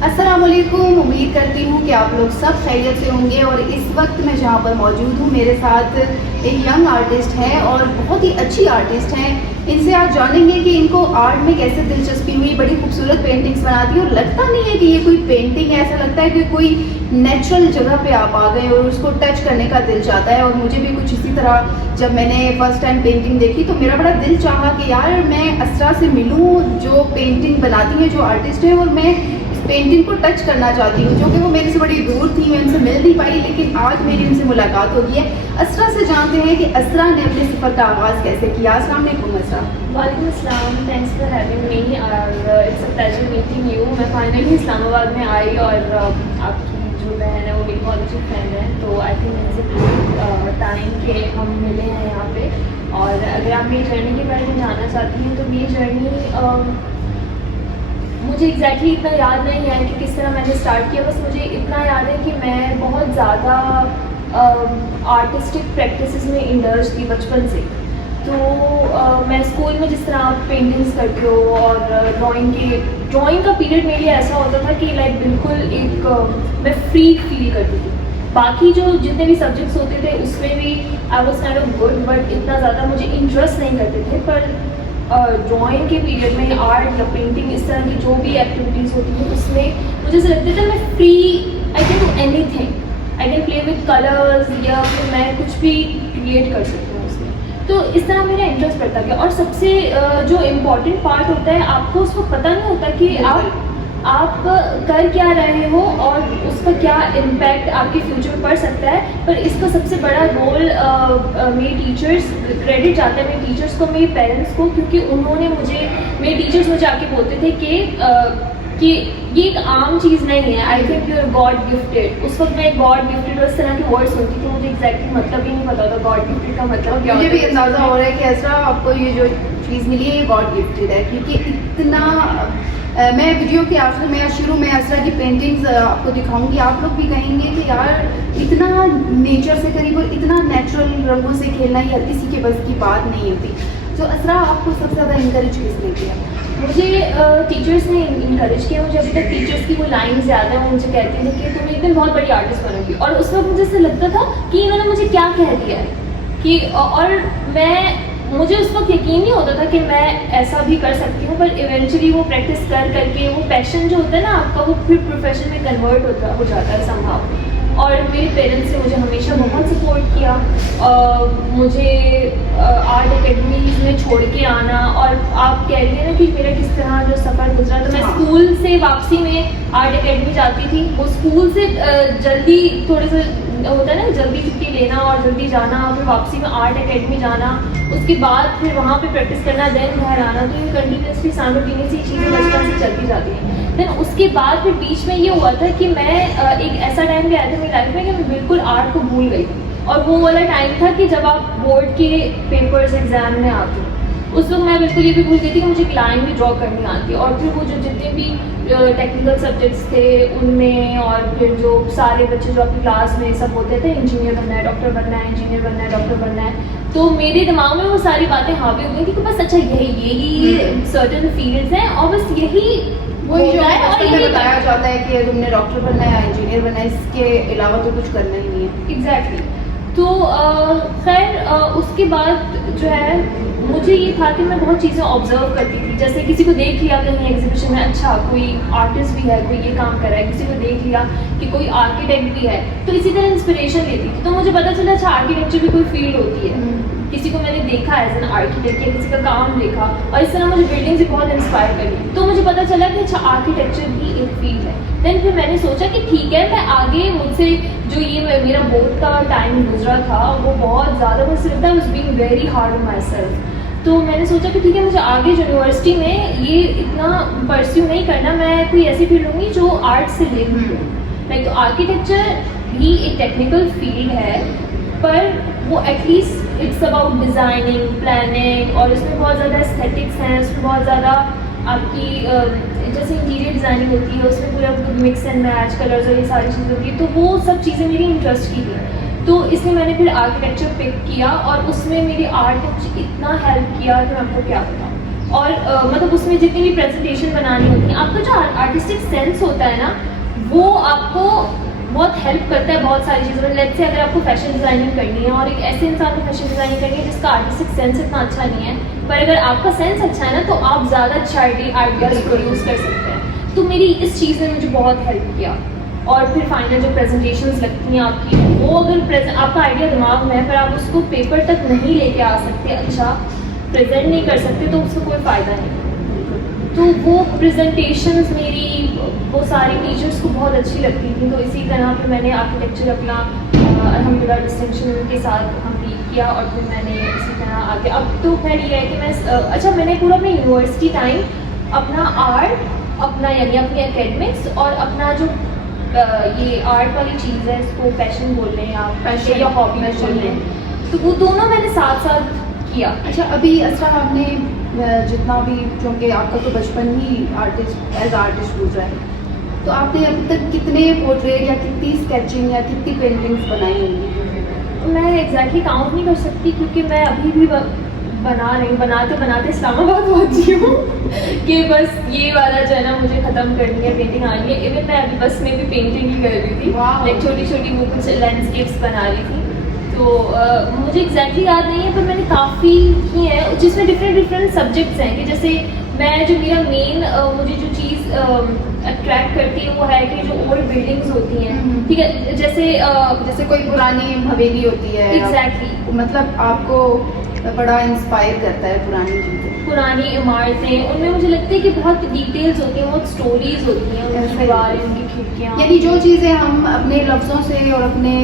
अस्सलामुअलैकुम। उम्मीद करती हूँ कि आप लोग सब खैरियत से होंगे। और इस वक्त मैं जहाँ पर मौजूद हूँ मेरे साथ एक यंग आर्टिस्ट है और बहुत ही अच्छी आर्टिस्ट हैं। इनसे आप जानेंगे कि इनको आर्ट में कैसे दिलचस्पी हुई। बड़ी खूबसूरत पेंटिंग्स बनाती है और लगता नहीं है कि ये कोई पेंटिंग है, ऐसा लगता है कि कोई नेचुरल जगह पे आप आ गए और उसको टच करने का दिल चाहता है। और मुझे भी कुछ इसी तरह जब मैंने फर्स्ट टाइम पेंटिंग देखी तो मेरा बड़ा दिल चाहा कि यार मैं असरा से मिलूँ जो पेंटिंग बनाती है, जो आर्टिस्ट है, और मैं पेंटिंग को टच करना चाहती हूँ, जो कि वो मेरे से बड़ी दूर थी, मैं उनसे मिल नहीं पाई। लेकिन आज मेरी उनसे मुलाकात हो गई है। असरा से जानते हैं कि असरा ने अपने सफ़र का आगाज़ कैसे किया। अस्सलाम वालेकुम असरा। वालेकुम अस्सलाम, थैंक्स फॉर हैविंग मी और it's a pleasure meeting you. मैं फाइनली इस्लामाबाद में आई और आपकी जो बहन है वो मेरी बहुत अच्छी फ्रेंड है, तो आई थिंक इट्स टाइम के हम मिले हैं यहाँ पे। और अगर आप मेरी जर्नी के बारे में जानना चाहती हैं तो मेरी जर्नी मुझे एग्जैक्टली इतना याद नहीं है कि किस तरह मैंने स्टार्ट किया। बस मुझे इतना याद है कि मैं बहुत ज़्यादा आर्टिस्टिक प्रैक्टिसेस में इंडल्ज थी बचपन से। तो मैं स्कूल में जिस तरह आप पेंटिंग्स करते हो और ड्राइंग का पीरियड मेरे लिए ऐसा होता था कि लाइक बिल्कुल एक मैं फ्री फील करती थी। बाकी जो जितने भी सब्जेक्ट्स होते थे उसमें भी I was kind of good, but इतना ज़्यादा मुझे इंटरेस्ट नहीं करते थे। पर ड्राइंग के पीरियड में आर्ट या पेंटिंग इस तरह की जो भी एक्टिविटीज़ होती हैं उसमें मुझे ऐसा लगता था मैं free, I can do anything, I can play with colours या फिर मैं कुछ भी क्रिएट कर सकती हूँ उसमें। तो इस तरह मेरा इंटरेस्ट बढ़ता गया। और सबसे जो इम्पॉर्टेंट पार्ट होता है, आपको उसको पता नहीं होता कि आप कर क्या रहे हो और उसका क्या इम्पैक्ट आपके फ्यूचर में पड़ सकता है। पर इसका सबसे बड़ा रोल मेरे टीचर्स, क्रेडिट जाता है मेरे टीचर्स को, मेरे पेरेंट्स को, क्योंकि उन्होंने मेरे टीचर्स मुझे आके बोलते थे कि ये एक आम चीज़ नहीं है, I think you are god gifted. उस वक्त मैं गॉड गिफ्टेड और इस तरह के वर्ड सुनती थी, मुझे एग्जैक्टली मतलब ही नहीं पता था गॉड गिफ्टेड का मतलब क्या। मुझे भी अंदाज़ा हो रहा है कि असरा आपको ये जो चीज़ मिली है ये गॉड गिफ्टेड है, क्योंकि इतना मैं वीडियो के आखिर में या शुरू में असरा की पेंटिंग्स आपको दिखाऊंगी। आप लोग भी कहेंगे कि यार इतना नेचर से करीब और इतना नेचुरल रंगों से खेलना ही हर किसी के बस की बात नहीं होती। तो असरा आपको सबसे ज़्यादा इंकरेज किसने किया? मुझे टीचर्स ने इंकरेज किया। मुझे अभी तक टीचर्स की वो लाइन्स याद है, वो मुझे कहती थी कि तुम एक दिन बहुत बड़ी आर्टिस्ट बनोगी। और उस वक्त मुझे ऐसा लगता था कि इन्होंने मुझे क्या कह दिया है कि, और मुझे उस वक्त यकीन नहीं होता था कि मैं ऐसा भी कर सकती हूँ। पर इवेंचुअली वो प्रैक्टिस करके वो पैशन जो होता है ना आपका, वो फिर प्रोफेशन में कन्वर्ट हो जाता है संभव। और मेरे पेरेंट्स ने मुझे हमेशा बहुत सपोर्ट किया। मुझे आर्ट एकेडमीज़ में छोड़ के आना, और आप कह रही हैं ना कि मेरा किस तरह जो सफ़र गुजरा, तो मैं स्कूल से वापसी में आर्ट एकेडमी जाती थी। वो स्कूल से जल्दी थोड़े से होता है ना, जल्दी छुट्टी लेना और जल्दी जाना, फिर वापसी में आर्ट एकेडमी जाना, उसके बाद फिर वहाँ पे प्रैक्टिस करना, देन घर आना। तो ये कंटिन्यूसली साइमल्टेनियसली चीज़ें बचपन से चलती जाती हैं। देन उसके बाद फिर बीच में ये हुआ था कि मैं एक ऐसा टाइम भी आया था मेरी लाइफ में कि मैं बिल्कुल आर्ट को भूल गई थी। और वो वाला टाइम था कि जब आप बोर्ड के पेपर्स एग्जाम में आते हो, उस वक्त मैं बिल्कुल ये भी भूल गई थी कि मुझे एक लाइन भी ड्रॉ करनी आती है। और फिर वो जो जितने भी टेक्निकल सब्जेक्ट्स थे उनमें, और फिर जो सारे बच्चे जो आपकी क्लास में सब होते थे, इंजीनियर बनना है, डॉक्टर बनना है, इंजीनियर बनना है, डॉक्टर बनना है, तो मेरे दिमाग में वो सारी बातें हावी हो गई कि बस अच्छा यही सर्टेन फील्ड्स हैं और बस यही वही जो में बताया जाता है कि तुमने डॉक्टर बनना है, इंजीनियर बनना है, इसके अलावा तो कुछ करना ही नहीं है। एग्जैक्टली। तो खैर उसके बाद जो है मुझे ये था कि मैं बहुत चीज़ें ऑब्जर्व करती थी। जैसे किसी को देख लिया कहीं एग्जीबिशन में, अच्छा कोई आर्टिस्ट भी है, कोई ये काम कर रहा है, किसी को देख लिया कि कोई आर्किटेक्ट भी है, तो इसी तरह इंस्पिरेशन लेती थी। तो मुझे पता चला अच्छा आर्किटेक्चर भी कोई फील्ड होती है। किसी को मैंने देखा एज एन आर्किटेक्ट या किसी का काम देखा, और इस तरह मुझे बिल्डिंग से बहुत इंस्पायर करी। तो मुझे पता चला कि अच्छा आर्किटेक्चर भी एक फील्ड है। देन फिर मैंने सोचा कि ठीक है, मैं आगे मुझसे जो ये मेरा बोर्ड का टाइम गुजरा था वो बहुत ज़्यादा, मुझे लगता है was being very hard on my self. तो मैंने सोचा कि ठीक है, मुझे आगे यूनिवर्सिटी में ये इतना परस्यू नहीं करना, मैं कोई ऐसी फील्ड लूँगी जो आर्ट से रिलेटेड हो। लाइक तो आर्किटेक्चर भी एक टेक्निकल फील्ड है, पर वो at least it's about designing, planning, और इसमें बहुत ज़्यादा एस्थेटिक्स हैं, उसमें बहुत ज़्यादा आपकी जैसे इंटीरियर डिज़ाइनिंग होती है, उसमें पूरा मिक्स एंड मैच कलर्स और ये सारी चीज़ें होती है। तो वो सब चीज़ें मेरी इंटरेस्ट की थी। तो इसलिए मैंने फिर आर्किटेक्चर पिक किया और उसमें मेरी आर्ट ने मुझे इतना हेल्प किया कि मैं आपको क्या बताऊँ। और मतलब उसमें जितनी भी प्रेजेंटेशन बनानी होती है, आपका जो आर्टिस्टिक सेंस होता है ना, वो आपको बहुत हेल्प करता है बहुत सारी चीज़ों में। लेट्स से अगर आपको फैशन डिज़ाइनिंग करनी है और एक ऐसे इंसान को फैशन डिज़ाइनिंग करनी है जिसका आर्टिस्टिक सेंस इतना अच्छा नहीं है, पर अगर आपका सेंस अच्छा है ना तो आप ज़्यादा अच्छा आइडियाज प्रोड्यूस कर सकते हैं। तो मेरी इस चीज़ ने मुझे बहुत हेल्प किया। और फिर फाइनल जो प्रेजेंटेशंस लगती हैं आपकी, वो अगर आपका आइडिया दिमाग में है पर आप उसको पेपर तक नहीं लेके आ सकते, अच्छा प्रेजेंट नहीं कर सकते, तो उसका कोई फ़ायदा नहीं। तो वो प्रेजेंटेशंस मेरी वो सारी टीचर्स को बहुत अच्छी लगती थी। तो इसी तरह फिर मैंने आर्किटेक्चर अपना अल्हम्दुलिल्लाह डिस्टिंक्शन के साथ कंप्लीट किया और फिर मैंने इसी तरह आगे अब तो खैर ये है कि मैं मैंने पूरा अपना यूनिवर्सिटी टाइम अपना आर्ट, अपना यानी अपनी एकेडमिक्स और अपना जो ये आर्ट वाली चीज़ है, इसको पैशन बोल रहे हैं आप, पैशन या हॉबी बोल रहे हैं, तो वो दोनों मैंने साथ साथ किया। अच्छा, अभी असरा आपने जितना भी, क्योंकि आपका तो बचपन ही आर्टिस्ट एज आर्टिस्ट गुजरा है, तो आपने अब तक कितने पोर्ट्रेट या कितनी स्केचिंग या कितनी पेंटिंग्स बनाई होंगी? मैं एग्जैक्टली काउंट नहीं कर सकती क्योंकि मैं अभी भी बना रही हूँ, बनाते बनाते इस्लामाबाद पहुँची हूँ कि बस ये वाला जो है ना मुझे ख़त्म करनी है, पेंटिंग आनी है। इवन मैं अभी बस में भी पेंटिंग ही कर रही थी, लाइक छोटी छोटी वो कुछ लैंडस्केप्स बना रही थी। तो मुझे एग्जैक्टली याद नहीं है पर मैंने काफ़ी की है जिसमें डिफरेंट सब्जेक्ट्स हैं। कि जैसे मैं जो मेरा मेन मुझे जो चीज़ अट्रैक्ट करती है वो है कि जो ओल्ड बिल्डिंग्स होती हैं, ठीक है, जैसे कोई पुरानी हवेली होती है, एग्जैक्टली मतलब आपको बड़ा इंस्पायर करता है पुरानी चीज़ें, पुरानी इमारतें, उनमें मुझे लगता है कि बहुत डिटेल्स होती हैं, बहुत स्टोरीज होती हैं, उनकी दीवारें, उनकी खिड़कियाँ, यानी जो चीज़ें हम अपने लफ्ज़ों से और अपने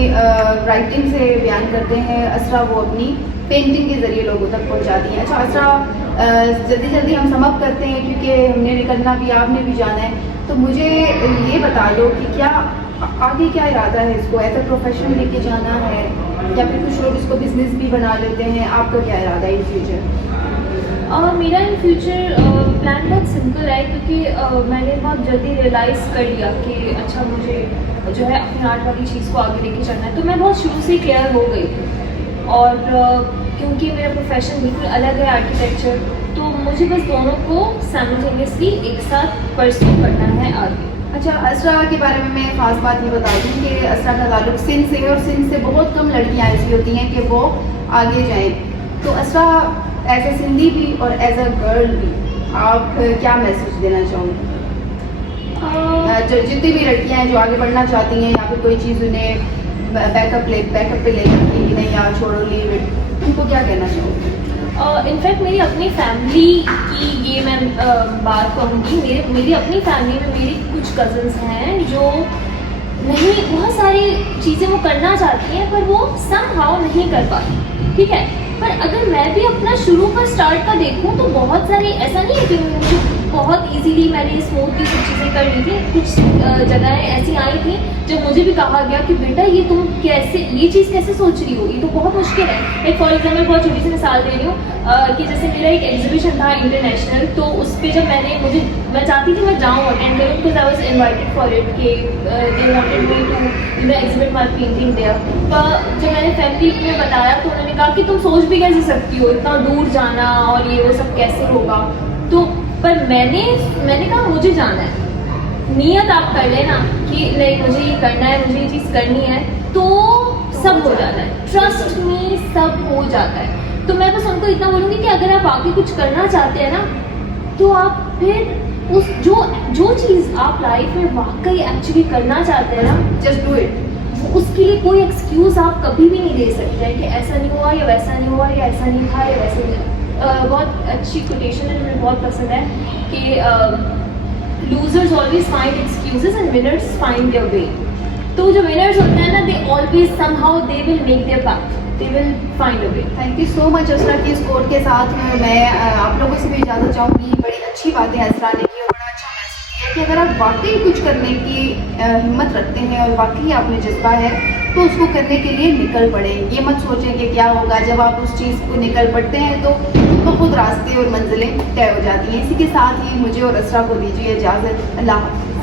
राइटिंग से बयान करते हैं, असरा वो अपनी पेंटिंग के ज़रिए लोगों तक पहुंचाती हैं। अच्छा असरा, जल्दी जल्दी हम समअप करते हैं क्योंकि हमने निकलना भी, आपने भी जाना है, तो मुझे ये बता दो कि क्या आगे क्या इरादा है, इसको एज अ प्रोफेशन लेके जाना है या फिर कुछ लोग इसको बिजनेस भी बना लेते हैं, आपका क्या इरादा है इन फ्यूचर? मेरा इन फ्यूचर प्लान बहुत सिंपल है क्योंकि मैंने बहुत जल्दी रियलाइज़ कर लिया कि अच्छा मुझे जो है अपनी आर्ट वाली चीज़ को आगे लेके चलना है। तो मैं बहुत शुरू से क्लियर हो गई थी और क्योंकि मेरा प्रोफेशन बिल्कुल अलग है आर्किटेक्चर, तो मुझे बस दोनों को साइमल्टेनियसली एक साथ परस्यू करना है आगे। अच्छा, असरा के बारे में मैं ख़ास बात ये बता दूँ कि असरा का ताल्लुक सिंध से है और सिंध से बहुत कम लड़कियाँ ऐसी होती हैं कि वो आगे जाएं। तो असरा एज ए सिंधी भी और एज अ गर्ल भी आप क्या मैसेज देना चाहोगे? जो जितनी भी लड़कियाँ हैं जो आगे बढ़ना चाहती हैं या फिर कोई चीज़ उन्हें बैकअप पे ले सकती है कि नहीं यार छोड़ो, लीव इट, उनको क्या कहना चाहोगे? इनफैक्ट मेरी अपनी फैमिली की ये मैं बात कहूँगी। मेरी अपनी फैमिली में मेरी कुछ कज़न्स हैं जो नहीं, बहुत सारी चीज़ें वो करना चाहती हैं पर वो समहाउ नहीं कर पाती, ठीक है। पर अगर मैं भी अपना शुरू का स्टार्ट का देखूँ तो बहुत सारी, ऐसा नहीं है कि मुझे बहुत इजीली मैंने स्मूथली सब चीज़ें कर ली थी। कुछ जगहें ऐसी आई थी जब मुझे भी कहा गया कि बेटा ये तुम कैसे, ये चीज़ कैसे सोच रही हो, ये तो बहुत मुश्किल है। एक फॉर एग्जाम्पल बहुत छोटी सी मिसाल दे रही हूँ कि जैसे मेरा एक एग्जीबिशन था इंटरनेशनल, तो उस पर जब मैं चाहती थी मैं जाऊँ अटेंड करूँ because I was invited for it कि they wanted me to exhibit my painting there. तो जब मैंने फैमिली में बताया तो उन्होंने कहा कि तुम सोच भी कैसे सकती हो इतना दूर जाना और ये वो सब कैसे होगा। तो पर मैंने कहा मुझे जाना है, नियत आप कर लेना कि नहीं मुझे ये करना है, मुझे ये चीज़ करनी है, तो सब हो जाता है, ट्रस्ट मी सब हो जाता है। तो मैं बस उनको इतना बोलूँगी कि अगर आप आगे कुछ करना चाहते हैं ना तो आप फिर उस जो चीज़ आप लाइफ में वाकई एक्चुअली करना चाहते हैं ना, जस्ट डू इट। उसके लिए कोई एक्सक्यूज़ आप कभी भी नहीं दे सकते हैं कि ऐसा नहीं हुआ या वैसा नहीं हुआ या ऐसा नहीं था या वैसा नहीं। बहुत अच्छी कोटेशन है, मुझे बहुत पसंद है कि losers always find excuses and winners find their way. तो जो विनर्स होते हैं ना, they always somehow they will make their path, they will find a way. Thank you so much Asra की इस कोट के साथ मैं आप लोगों से भी इजाज़त चाहूँगी। बड़ी अच्छी बातें असरा ने की और बड़ा अच्छा मैसेज दिया कि अगर आप वाकई कुछ करने की हिम्मत रखते हैं और वाकई आप में जज्बा है तो उसको करने के लिए निकल पड़े। ये मत सोचें कि क्या होगा, जब आप उस चीज़ को निकल पड़ते हैं तो खुद रास्ते और मंजिलें तय हो जाती हैं। इसी के साथ ही मुझे और असरा को दीजिए इजाज़त। अल्लाह हाफ़िज़।